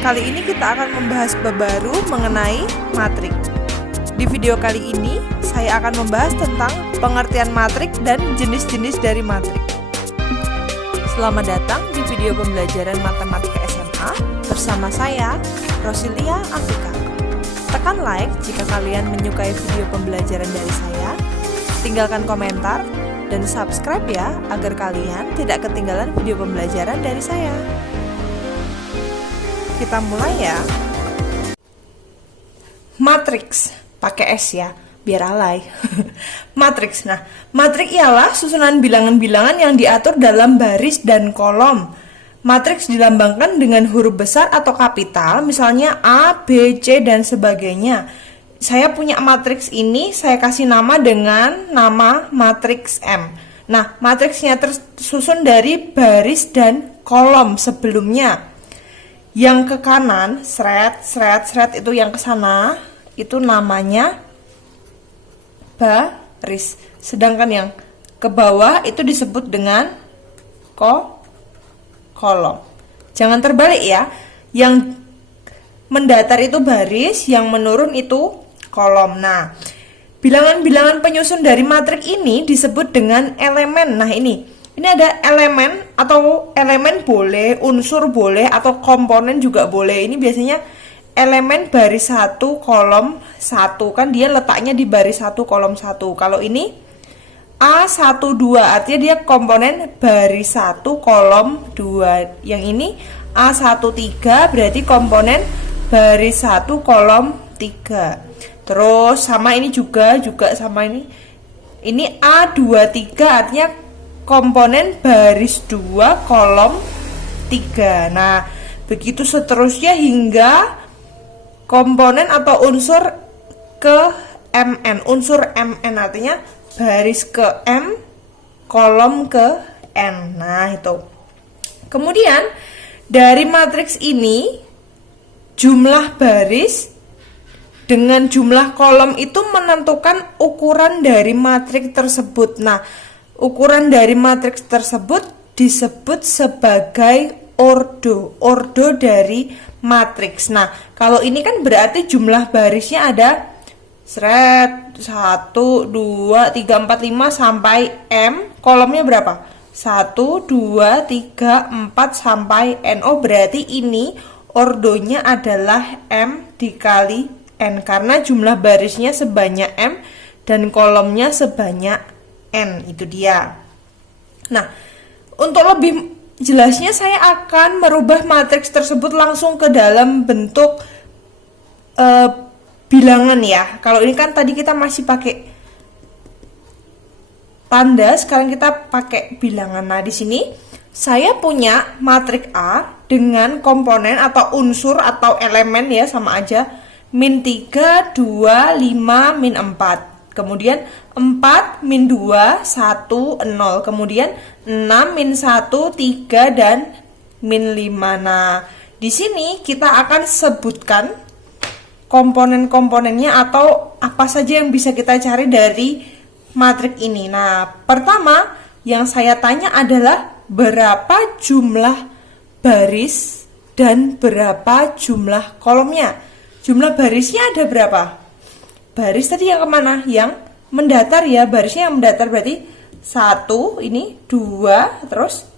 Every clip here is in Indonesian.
Kali ini kita akan membahas bab baru mengenai matriks. Di video kali ini, saya akan membahas tentang pengertian matriks dan jenis-jenis dari matriks. Selamat datang di video pembelajaran matematika SMA bersama saya, Rosilia Afika. Tekan like jika kalian menyukai video pembelajaran dari saya, tinggalkan komentar, dan subscribe ya, agar kalian tidak ketinggalan video pembelajaran dari saya. Kita mulai ya. Matriks, pakai S ya, biar alay. Matriks. Nah, matriks ialah susunan bilangan-bilangan yang diatur dalam baris dan kolom. Matriks dilambangkan dengan huruf besar atau kapital, misalnya A, B, C, dan sebagainya. Saya punya matriks ini, saya kasih nama dengan nama matriks M. Nah, matriksnya tersusun dari baris dan kolom sebelumnya. Yang ke kanan, seret itu yang ke sana, itu namanya baris. Sedangkan yang ke bawah itu disebut dengan kolom. Jangan terbalik ya. Yang mendatar itu baris, yang menurun itu kolom. Nah, bilangan-bilangan penyusun dari matriks ini disebut dengan elemen. Nah, ini ada elemen atau elemen boleh, unsur boleh, atau komponen juga boleh. Ini biasanya elemen baris 1 kolom 1, kan dia letaknya di baris 1 kolom 1. Kalau ini A12 artinya dia komponen baris 1 kolom 2. Yang ini A13 berarti komponen baris 1 kolom 3. Terus sama ini juga sama ini. Ini A23 artinya komponen baris 2 kolom 3. Nah, begitu seterusnya hingga komponen atau unsur ke MN. Unsur MN artinya baris ke M, kolom ke N. Nah, itu. Kemudian dari matriks ini jumlah baris dengan jumlah kolom itu menentukan ukuran dari matriks tersebut. Nah, ukuran dari matriks tersebut disebut sebagai ordo. Ordo dari matriks. Nah, kalau ini kan berarti jumlah barisnya ada 1, 2, 3, 4, 5 sampai M. Kolomnya berapa? 1, 2, 3, 4 sampai N. Oh, berarti ini ordonya adalah M dikali N, karena jumlah barisnya sebanyak M dan kolomnya sebanyak N. Itu dia. Nah, untuk lebih jelasnya saya akan merubah matriks tersebut langsung ke dalam bentuk bilangan ya. Kalau ini kan tadi kita masih pakai tanda, sekarang kita pakai bilangan. Nah, di sini saya punya matriks A dengan komponen atau unsur atau elemen ya, sama aja. Min 3, 2, 5, min 4. Kemudian 4, min 2, 1, 0. Kemudian 6, min 1, 3, dan min 5. Nah, di sini kita akan sebutkan komponen-komponennya atau apa saja yang bisa kita cari dari matriks ini. Nah, pertama yang saya tanya adalah berapa jumlah baris dan berapa jumlah kolomnya. Jumlah barisnya ada berapa? Baris tadi yang kemana? Yang mendatar ya. Barisnya yang mendatar berarti 1, ini 2, terus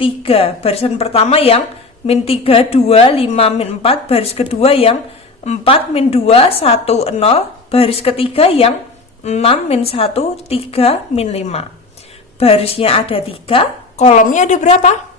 3. Barisan pertama yang min 3, 2, 5, min 4. Baris kedua yang 4, min 2, 1, 0. Baris ketiga yang 6, min 1, 3, min 5. Barisnya ada 3. Kolomnya ada berapa?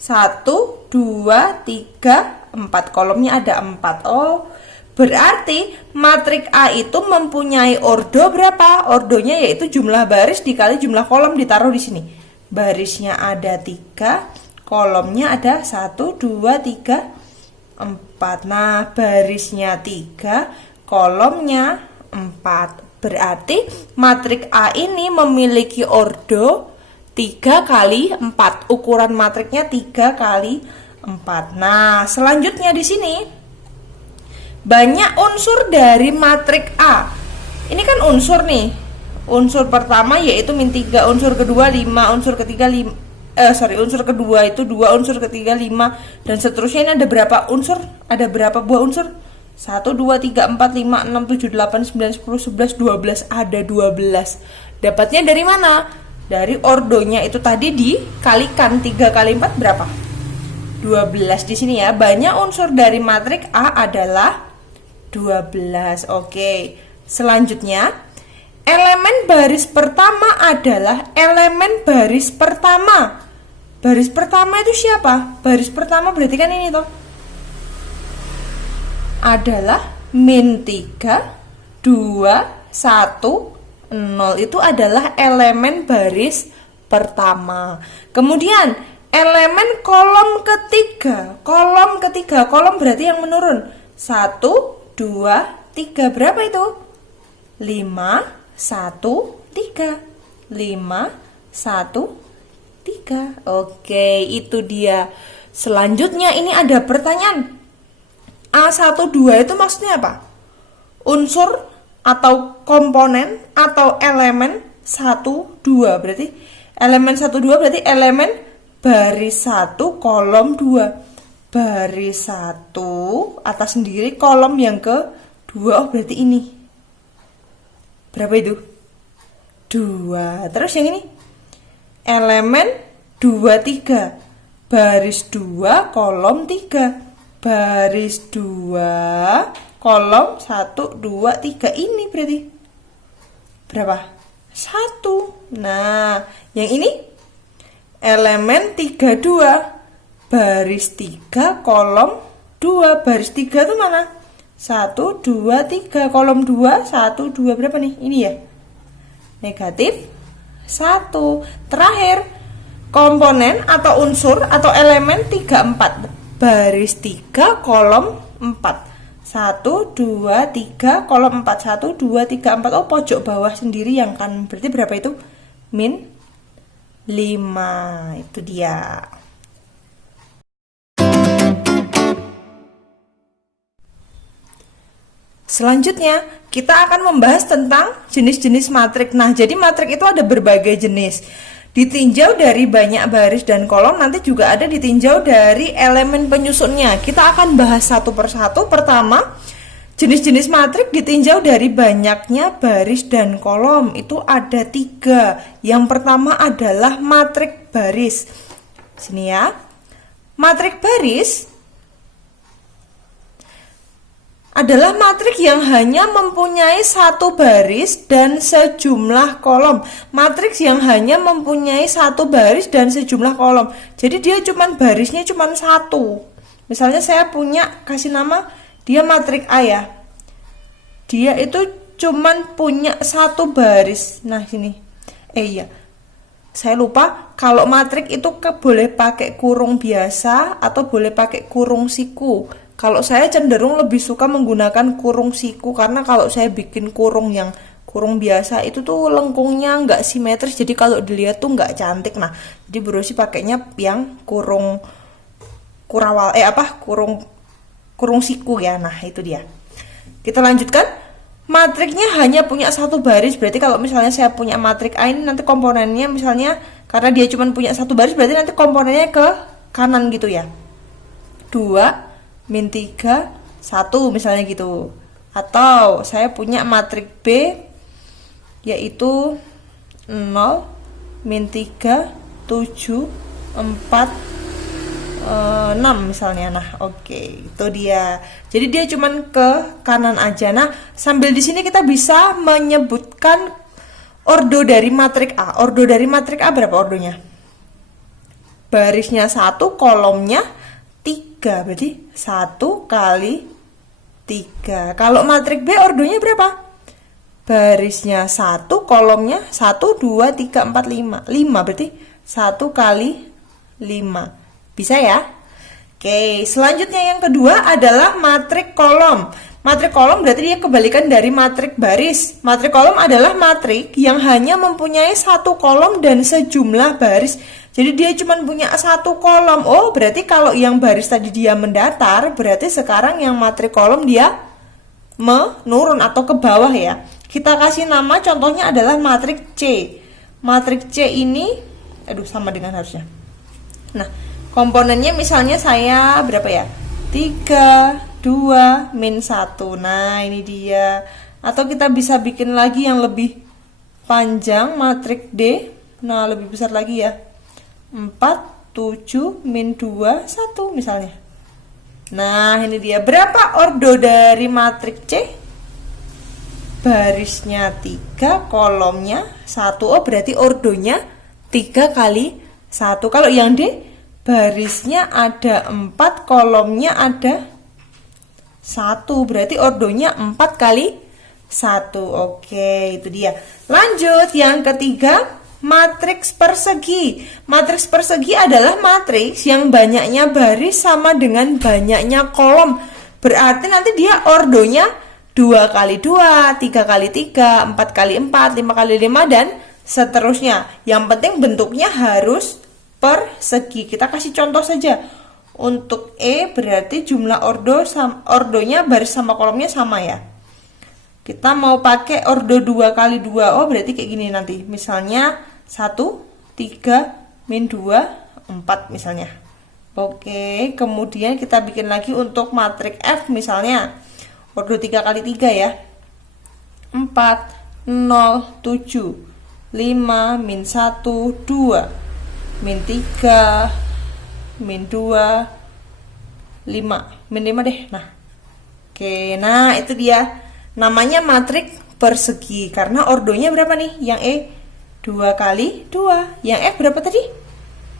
1, 2, 3, 4. Kolomnya ada 4. Oh, berarti matriks A itu mempunyai ordo berapa? Ordonya yaitu jumlah baris dikali jumlah kolom ditaruh di sini. Barisnya ada 3, kolomnya ada 1, 2, 3, 4. Nah, barisnya 3, kolomnya 4. Berarti matriks A ini memiliki ordo 3 kali 4. Ukuran matriksnya 3 kali 4. Nah, selanjutnya di sini banyak unsur dari matriks A. Ini kan unsur nih. Unsur pertama yaitu min 3, unsur kedua 5, unsur ketiga unsur kedua itu 2, unsur ketiga 5, dan seterusnya. Ini ada berapa unsur? Ada berapa buah unsur? 1, 2, 3, 4, 5, 6, 7, 8, 9, 10, 11, 12. Ada 12. Dapatnya dari mana? Dari ordonya itu tadi dikalikan 3 kali 4 berapa? 12 di sini ya. Banyak unsur dari matriks A adalah 12. Oke. Selanjutnya, elemen baris pertama adalah elemen baris pertama. Baris pertama itu siapa? Baris pertama berarti kan ini toh. Adalah min 3, 2, 1, 0. Itu adalah elemen baris pertama. Kemudian elemen kolom ketiga. Kolom berarti yang menurun. 1, 2, 3. Berapa itu? 5, 1, 3. 5, 1, 3. Oke, itu dia. Selanjutnya ini ada pertanyaan. A12 itu maksudnya apa? Unsur atau komponen atau elemen 1, 2. Berarti elemen 1, 2 berarti elemen baris 1 kolom 2. Baris 1 atas sendiri, kolom yang kedua, oh berarti ini. Berapa itu? 2. Terus yang ini? Elemen 2, 3. Baris 2 kolom 3. Baris 2 kolom 1, 2, 3. Ini berarti berapa? 1. Nah, yang ini elemen 3, 2. Baris 3 kolom 2. Baris 3 itu mana? 1, 2, 3. Kolom 2, 1, 2. Berapa nih? Ini ya. Negatif 1. Terakhir, komponen atau unsur atau elemen 3, 4. Baris 3 kolom 4. 1, 2, 3 kolom 4. 1, 2, 3, 4. Oh, pojok bawah sendiri yang kan. Berarti berapa itu? Min 5. Itu dia. Selanjutnya, kita akan membahas tentang jenis-jenis matriks. Nah, jadi matriks itu ada berbagai jenis. Ditinjau dari banyak baris dan kolom, nanti juga ada ditinjau dari elemen penyusunnya. Kita akan bahas satu persatu. Pertama, jenis-jenis matriks ditinjau dari banyaknya baris dan kolom. Itu ada 3. Yang pertama adalah matriks baris. Sini ya. Matriks baris adalah matriks yang hanya mempunyai satu baris dan sejumlah kolom. Matriks yang hanya mempunyai satu baris dan sejumlah kolom. Jadi dia barisnya cuma satu. Misalnya saya punya, kasih nama dia matriks A ya. Dia itu punya satu baris. Nah sini. Iya. Saya lupa kalau matriks itu boleh pakai kurung biasa atau boleh pakai kurung siku. Kalau saya cenderung lebih suka menggunakan kurung siku, karena kalau saya bikin kurung yang kurung biasa itu tuh lengkungnya nggak simetris, jadi kalau dilihat tuh nggak cantik. Nah, jadi Bro Rosi pakainya yang kurung siku ya. Nah, itu dia. Kita lanjutkan. Matriksnya hanya punya satu baris, berarti kalau misalnya saya punya matriks A ini nanti komponennya misalnya karena dia cuma punya satu baris, berarti nanti komponennya ke kanan gitu ya. 2, min 3, 1 misalnya gitu. Atau saya punya matriks B yaitu 0, min 3, 7, 4, 6 misalnya. Nah, oke, itu dia. Jadi dia cuman ke kanan aja. Nah, sambil di sini kita bisa menyebutkan ordo dari matriks A. Ordo dari matriks A berapa ordonya? Barisnya 1, kolomnya 3. Berarti 1 kali 3. Kalau matriks B ordonya berapa? Barisnya 1, kolomnya 1, 2, 3, 4, 5. 5 berarti 1 kali 5. Bisa ya? Oke, selanjutnya yang kedua adalah matriks kolom. Matriks kolom berarti dia kebalikan dari matriks baris. Matriks kolom adalah matriks yang hanya mempunyai satu kolom dan sejumlah baris. Jadi dia cuma punya satu kolom. Oh, berarti kalau yang baris tadi dia mendatar, berarti sekarang yang matriks kolom dia menurun atau ke bawah ya. Kita kasih nama, contohnya adalah matriks C. Matriks C ini, sama dengan harusnya. Nah, komponennya misalnya saya berapa ya? 3, 2, min 1. Nah, ini dia. Atau kita bisa bikin lagi yang lebih panjang, matriks D. Nah, lebih besar lagi ya. 4, 7, min 2, 1 misalnya. Nah, ini dia. Berapa ordo dari matriks C? Barisnya 3, kolomnya 1. Oh, berarti ordonya 3 kali 1. Kalau yang D, barisnya ada 4, kolomnya ada 1. Berarti ordonya 4 kali 1. Oke, itu dia. Lanjut, yang ketiga, matriks persegi. Matriks persegi adalah matriks yang banyaknya baris sama dengan banyaknya kolom. Berarti nanti dia ordonya 2 kali 2, 3 kali 3, 4 kali 4, 5 kali 5, dan seterusnya. Yang penting bentuknya harus persegi. Kita kasih contoh saja. Untuk E berarti jumlah ordonya baris sama kolomnya sama ya. Kita mau pakai ordo 2 kali 2. Oh, berarti kayak gini nanti. Misalnya 1, 3, min 2, 4 misalnya. Oke, kemudian kita bikin lagi untuk matriks F misalnya. Ordo 3 kali 3 ya. 4, 0, 7, 5, min 1, 2, min 3, min 2, 5, min 5 deh. Nah, oke, nah itu dia. Namanya matriks persegi. Karena ordonya berapa nih? Yang E 2 kali 2. Yang F berapa tadi?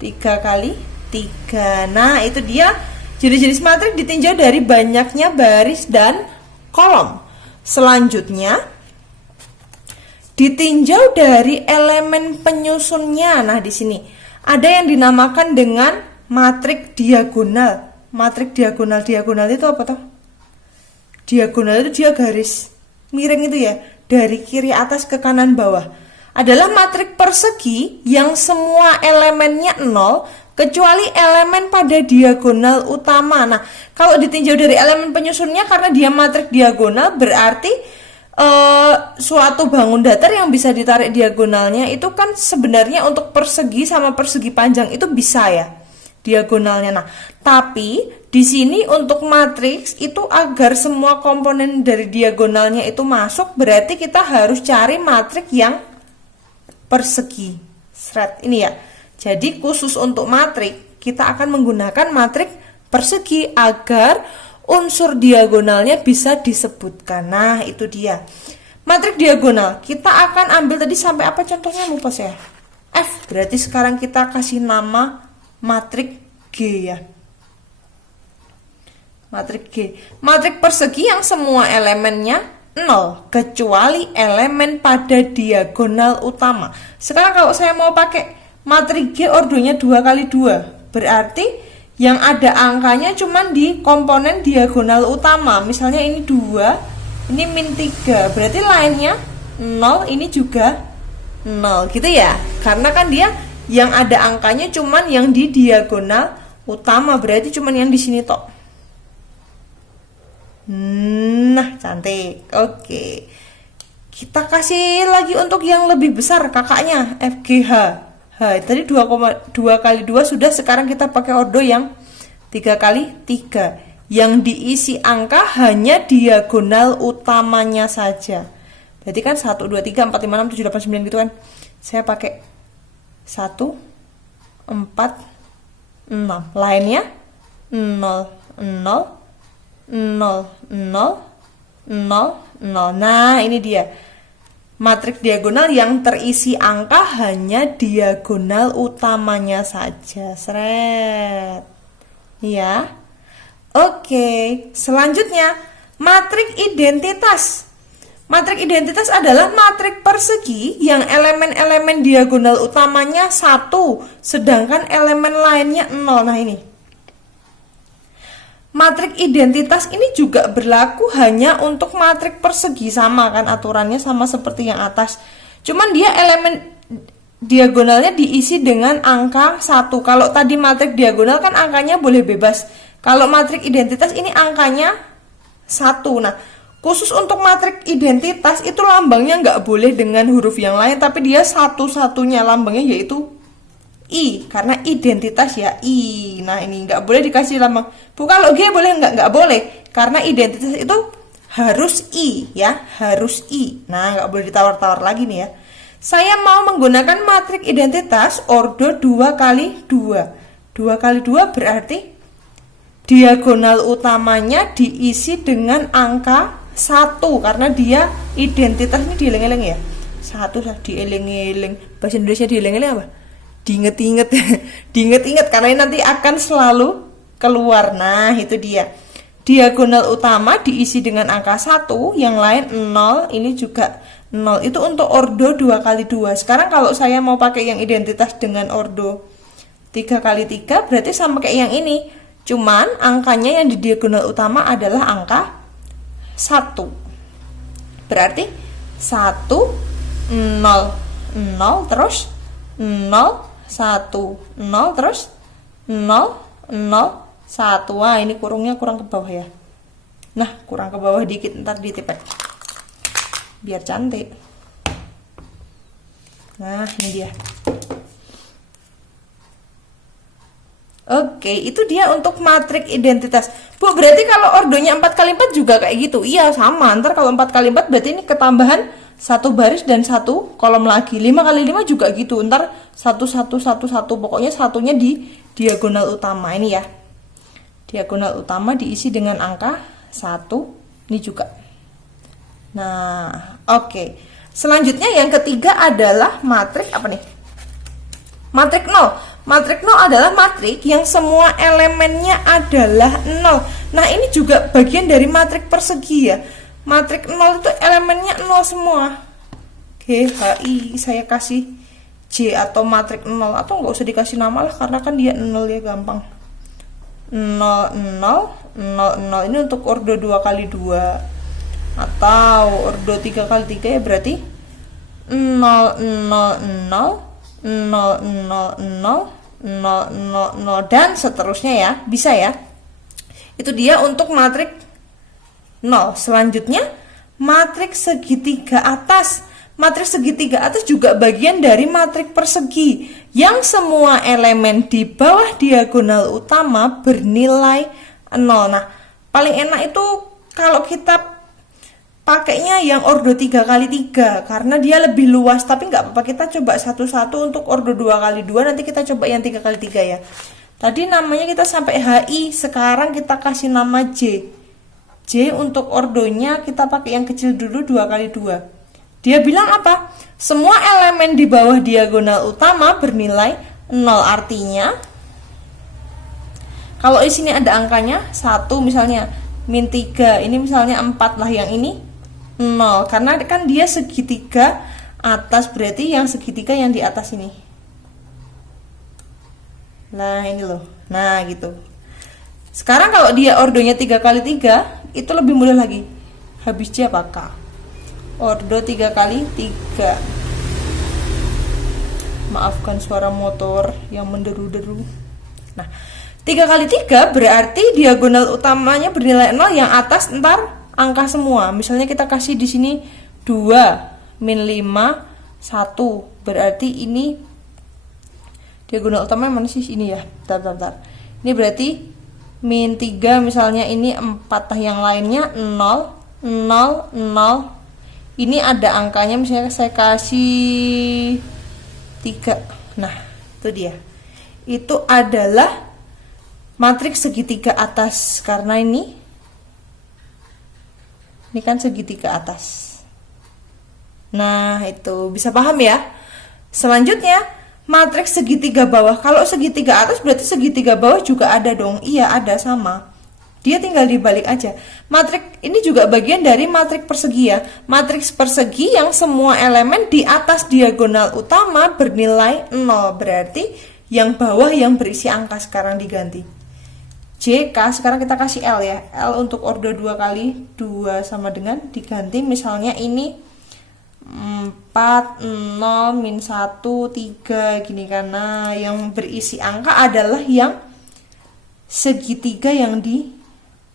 3 kali 3. Nah, itu dia. Jenis-jenis matriks ditinjau dari banyaknya baris dan kolom. Selanjutnya ditinjau dari elemen penyusunnya. Nah, di sini ada yang dinamakan dengan matriks diagonal. Matriks diagonal itu apa toh? Diagonal itu dia garis miring itu ya, dari kiri atas ke kanan bawah. Adalah matriks persegi yang semua elemennya 0 kecuali elemen pada diagonal utama. Nah, kalau ditinjau dari elemen penyusunnya, karena dia matriks diagonal, berarti suatu bangun datar yang bisa ditarik diagonalnya itu kan sebenarnya untuk persegi sama persegi panjang itu bisa ya diagonalnya. Nah, tapi di sini untuk matriks itu agar semua komponen dari diagonalnya itu masuk, berarti kita harus cari matriks yang persegi. Seret ini ya. Jadi khusus untuk matriks kita akan menggunakan matriks persegi agar unsur diagonalnya bisa disebutkan. Nah, itu dia. Matriks diagonal kita akan ambil tadi sampai apa contohnya, lupa saya. F. Berarti sekarang kita kasih nama matriks G ya. Matriks G. Matriks persegi yang semua elemennya 0 kecuali elemen pada diagonal utama. Sekarang kalau saya mau pakai matriks G ordonya 2 kali 2, berarti yang ada angkanya cuman di komponen diagonal utama. Misalnya ini 2, ini min 3, berarti lainnya 0, ini juga 0 gitu ya. Karena kan dia yang ada angkanya cuman yang di diagonal utama, berarti cuman yang di sini tok. Nah, cantik. Oke. Kita kasih lagi untuk yang lebih besar kakaknya, FGH. Tadi 2 kali 2 sudah, sekarang kita pakai ordo yang 3 kali 3. Yang diisi angka hanya diagonal utamanya saja. Berarti kan 1, 2, 3, 4, 5, 6, 7, 8, 9 gitu kan. Saya pakai 1, 4, 6. Lainnya 0, 0, 0, 0, 0, 0. Nah, ini dia. Matriks diagonal yang terisi angka hanya diagonal utamanya saja. Seret. Ya. Oke, selanjutnya matriks identitas. Matriks identitas adalah matriks persegi yang elemen-elemen diagonal utamanya 1, sedangkan elemen lainnya 0. Nah, ini. Matriks identitas ini juga berlaku hanya untuk matriks persegi, sama kan aturannya sama seperti yang atas. Cuman dia elemen diagonalnya diisi dengan angka 1. Kalau tadi matriks diagonal kan angkanya boleh bebas. Kalau matriks identitas ini angkanya 1. Nah, khusus untuk matriks identitas itu lambangnya nggak boleh dengan huruf yang lain, tapi dia satu-satunya lambangnya yaitu I, karena identitas ya I. Nah ini nggak boleh dikasih lambang. Bu kalau G boleh nggak boleh, karena identitas itu harus I ya, harus I. Nah nggak boleh ditawar-tawar lagi nih ya. Saya mau menggunakan matriks identitas ordo 2 kali 2. 2 kali 2 berarti diagonal utamanya diisi dengan angka 1, karena dia identitas ini dieling-eling ya. 1 dieling-eling. Bahasa Indonesia dieling-eling apa? Diinget-inget. Diinget-inget karena ini nanti akan selalu keluar. Nah itu dia, diagonal utama diisi dengan angka 1, yang lain 0, ini juga 0. Itu untuk ordo 2 kali 2. Sekarang kalau saya mau pakai yang identitas dengan ordo 3 kali 3 berarti sama kayak yang ini, cuman angkanya yang di diagonal utama adalah angka 1. Berarti 1 0 0 terus 0 1 0 terus 0 0 1. Wah ini kurungnya kurang ke bawah ya. Nah kurang ke bawah dikit, ntar ditipet biar cantik. Nah ini dia. Oke, itu dia untuk matriks identitas. Bu, berarti kalau ordonya 4 kali 4 juga kayak gitu? Iya, sama. Ntar kalau 4 kali 4 berarti ini ketambahan 1 baris dan 1 kolom lagi. 5 kali 5 juga gitu. Ntar 1 1 1 1. Pokoknya satunya di diagonal utama ini ya. Diagonal utama diisi dengan angka 1. Ini juga. Nah, oke. Selanjutnya yang ketiga adalah matriks apa nih? Matriks 0. Matriks 0 adalah matriks yang semua elemennya adalah 0. Nah, ini juga bagian dari matriks persegi ya. Matriks 0 itu elemennya 0 semua. Oke, HI saya kasih J atau matriks 0, atau nggak usah dikasih nama lah karena kan dia 0 ya, gampang. 0 0 0 0 ini untuk ordo 2 kali 2 atau ordo 3 kali 3 ya, berarti 0 0 0 0 0 0 0 0 dan seterusnya ya, bisa ya. Itu dia untuk matriks 0. Selanjutnya matriks segitiga atas. Matriks segitiga atas juga bagian dari matriks persegi yang semua elemen di bawah diagonal utama bernilai 0. Nah, paling enak itu kalau kita pakainya yang ordo 3 kali 3 karena dia lebih luas, tapi nggak apa-apa, kita coba satu-satu. Untuk ordo 2 kali 2 nanti kita coba yang 3 kali 3 ya. Tadi namanya kita sampai HI, sekarang kita kasih nama J. J untuk ordonya kita pakai yang kecil dulu, 2 kali 2. Dia bilang apa? Semua elemen di bawah diagonal utama bernilai 0, artinya kalau di sini ada angkanya 1 misalnya, min 3, ini misalnya 4 lah, yang ini 0, karena kan dia segitiga atas, berarti yang segitiga yang di atas ini. Nah ini loh, nah gitu. Sekarang kalau dia ordonya 3 kali 3 itu lebih mudah lagi. Habis J apa K? Ordo 3 kali 3. Maafkan suara motor yang menderu-deru. Nah 3 kali 3 berarti diagonal utamanya bernilai 0, yang atas ntar angka semua. Misalnya kita kasih di sini 2 min 5 1, berarti ini diagonal utama mana sih? Ini ya. Bentar. Ini berarti min 3 misalnya, ini 4, yang lainnya 0 0 0. Ini ada angkanya, misalnya saya kasih 3. Nah, itu dia. Itu adalah matriks segitiga atas, karena ini kan segitiga atas. Nah itu bisa paham ya. Selanjutnya matriks segitiga bawah. Kalau segitiga atas berarti segitiga bawah juga ada dong. Iya ada, sama. Dia tinggal dibalik aja. Matriks ini juga bagian dari matriks persegi ya. Matriks persegi yang semua elemen di atas diagonal utama bernilai 0. Berarti yang bawah yang berisi angka sekarang diganti. JK sekarang kita kasih L ya. L untuk ordo 2 kali 2 sama dengan diganti, misalnya ini 4 0 min 1 3 gini, karena yang berisi angka adalah yang segitiga yang di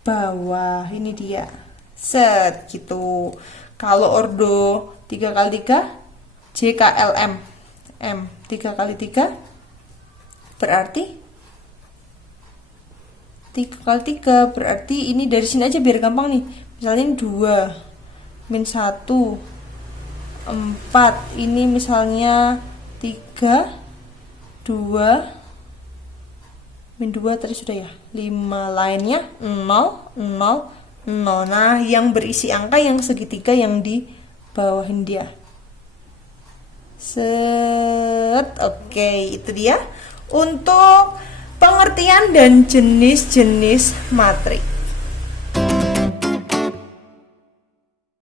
bawah. Ini dia. Set gitu. Kalau ordo 3 kali 3 JKLM M 3 kali 3 berarti 3 kali 3 berarti ini dari sini aja biar gampang nih. Misalnya ini 2 min 1 4, ini misalnya 3 2 min 2 tadi sudah ya, 5, lainnya 0 0 0. Nah, yang berisi angka yang segitiga yang di bawahin dia. Set. Oke, itu dia untuk pengertian dan jenis-jenis matriks.